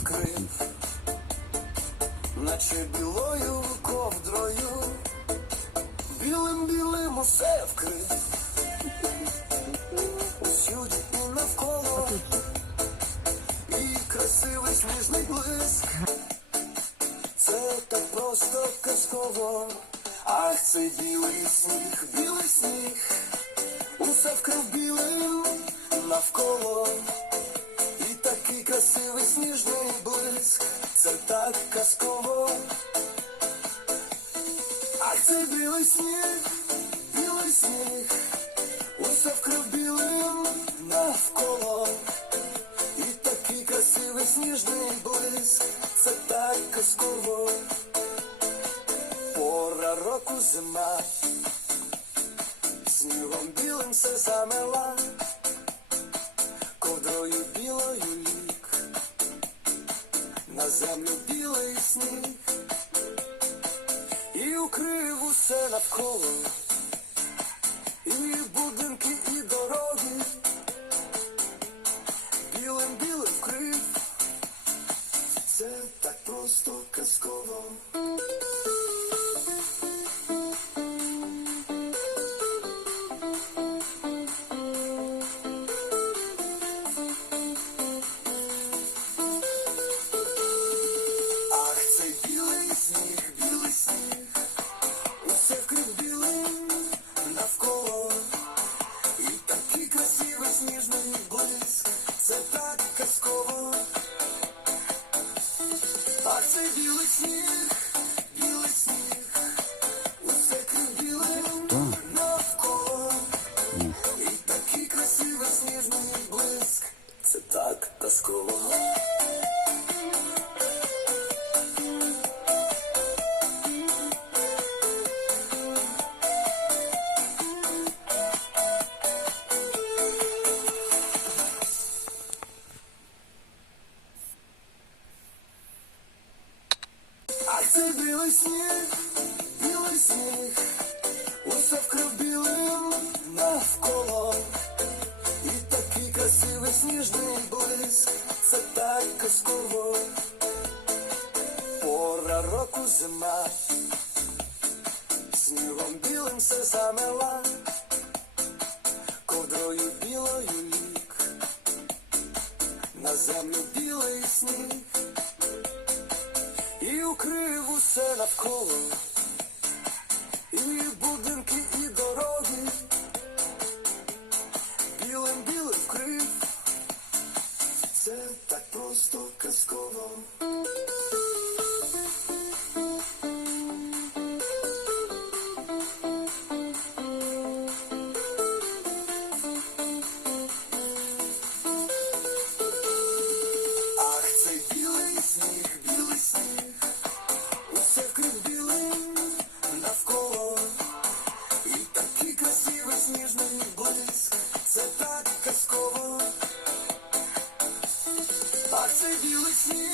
вкрив, наче білою ковдрою, білим білим усе вкрив, всюди навколо. І красивий сніжний блиск. Це так просто казково, ах, це білий сніг, білий сніг, усе вкрив білий. Казково. Ах, цей білий сніг, білий сніг, усе вкрив білим навколо. І такий красивий сніжний блиск, це так казково. Пора року зима, снігом білим все замела, ковдрою білою на землю укрив усе навколо, Ах, цей білий Цей білий сніг, білий сніг, навколо. І такий красивий сніжний блиск, це так. Пора року зима, білим все замела, ковдрою білою ліг, на землю білий сніг укрив усе навколо, і будинки, Ах, цей білий сніг,